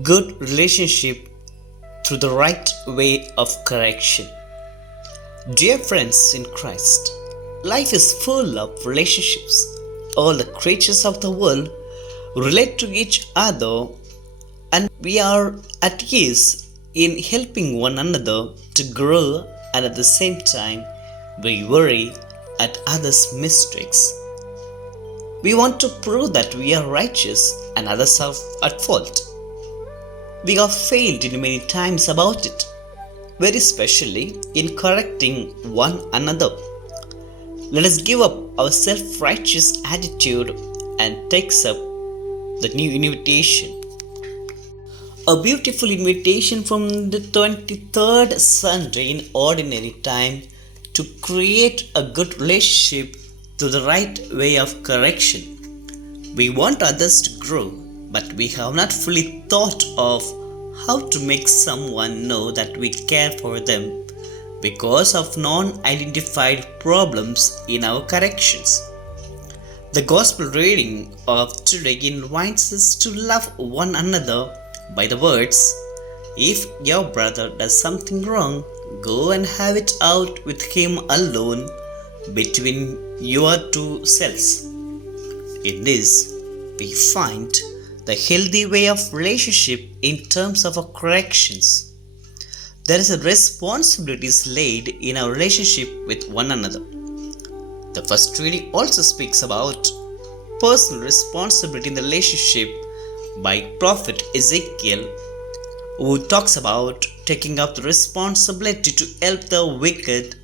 Good relationship through the right way of correction. Dear friends in Christ, life is full of relationships. All the creatures of the world relate to each other, and we are at ease in helping one another to grow, and at the same time, we worry at others' mistakes. We want to prove that we are righteous and others are at fault. We have failed in many times about it, very especially in correcting one another. Let us give up our self-righteous attitude and take up the new invitation. A beautiful invitation from the 23rd Sunday in Ordinary Time to create a good relationship through the right way of correction. We want others to grow, but we have not fully thought of how to make someone know that we care for them because of non-identified problems in our corrections. The Gospel reading of today invites us to love one another by the words, "If your brother does something wrong, go and have it out with him alone between your two selves." In this, we find the healthy way of relationship in terms of our corrections. There is a responsibilities laid in our relationship with one another. The first reading also speaks about personal responsibility in the relationship by Prophet Ezekiel, who talks about taking up the responsibility to help the wicked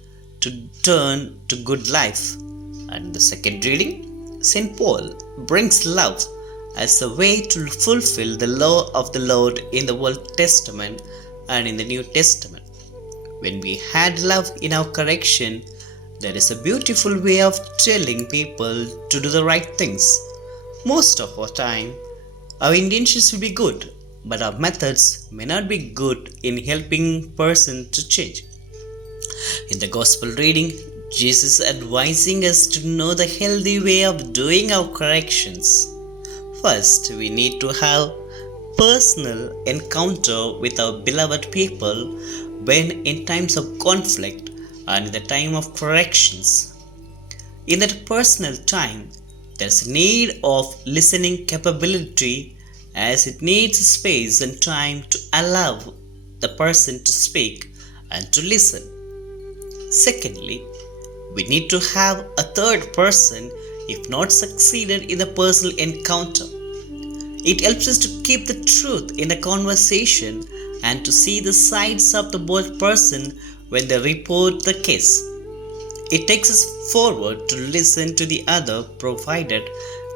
to turn to good life. And the second reading, St. Paul brings love as a way to fulfill the law of the Lord in the Old Testament and in the New Testament. When we had love in our correction, there is a beautiful way of telling people to do the right things. Most of our time, our intentions will be good, but our methods may not be good in helping person to change. In the Gospel reading, Jesus is advising us to know the healthy way of doing our corrections. First, we need to have personal encounter with our beloved people when in times of conflict and in the time of corrections. In that personal time, there's a need of listening capability as it needs space and time to allow the person to speak and to listen. Secondly, we need to have a third person if not succeeded in the personal encounter. It helps us to keep the truth in the conversation and to see the sides of the both person when they report the case. It takes us forward to listen to the other provided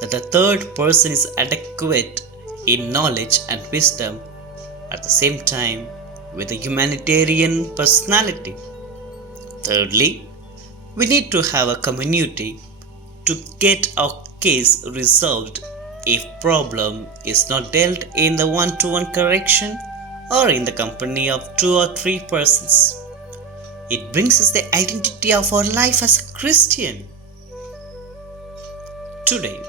that the third person is adequate in knowledge and wisdom at the same time with a humanitarian personality. Thirdly, we need to have a community to get our case resolved if problem is not dealt in the one-to-one correction or in the company of 2 or 3 persons. It brings us the identity of our life as a Christian. Today,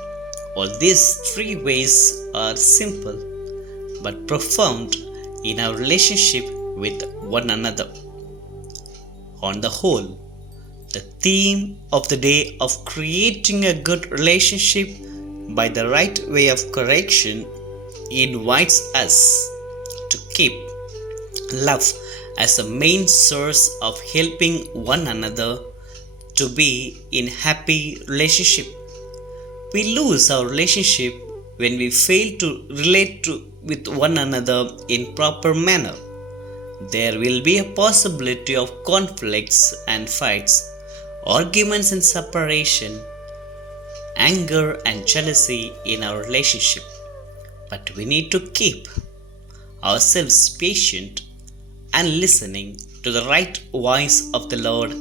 all these 3 ways are simple but profound in our relationship with one another. On the whole, the theme of the day of creating a good relationship by the right way of correction invites us to keep love as a main source of helping one another to be in happy relationship. We lose our relationship when we fail to relate with one another in proper manner. There will be a possibility of conflicts and fights, arguments and separation, anger and jealousy in our relationship. But we need to keep ourselves patient and listening to the right voice of the Lord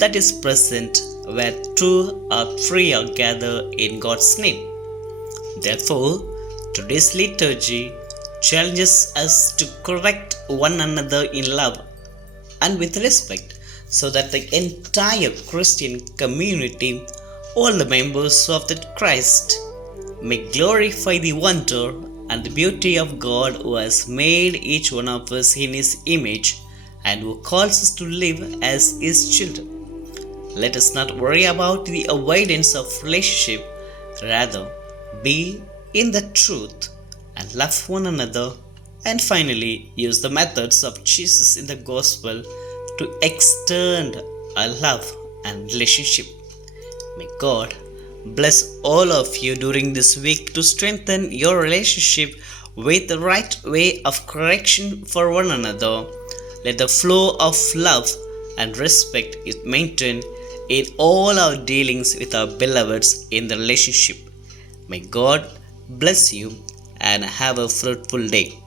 that is present where 2 or 3 are gathered in God's name. Therefore, today's liturgy challenges us to correct one another in love and with respect so that the entire Christian community, all the members of the Christ, may glorify the wonder and the beauty of God who has made each one of us in His image and who calls us to live as His children. Let us not worry about the avoidance of relationship, rather, be in the truth and love one another, and finally, use the methods of Jesus in the gospel to extend our love and relationship. May God bless all of you during this week to strengthen your relationship with the right way of correction for one another. Let the flow of love and respect is maintained in all our dealings with our beloveds in the relationship. May God bless you and have a fruitful day.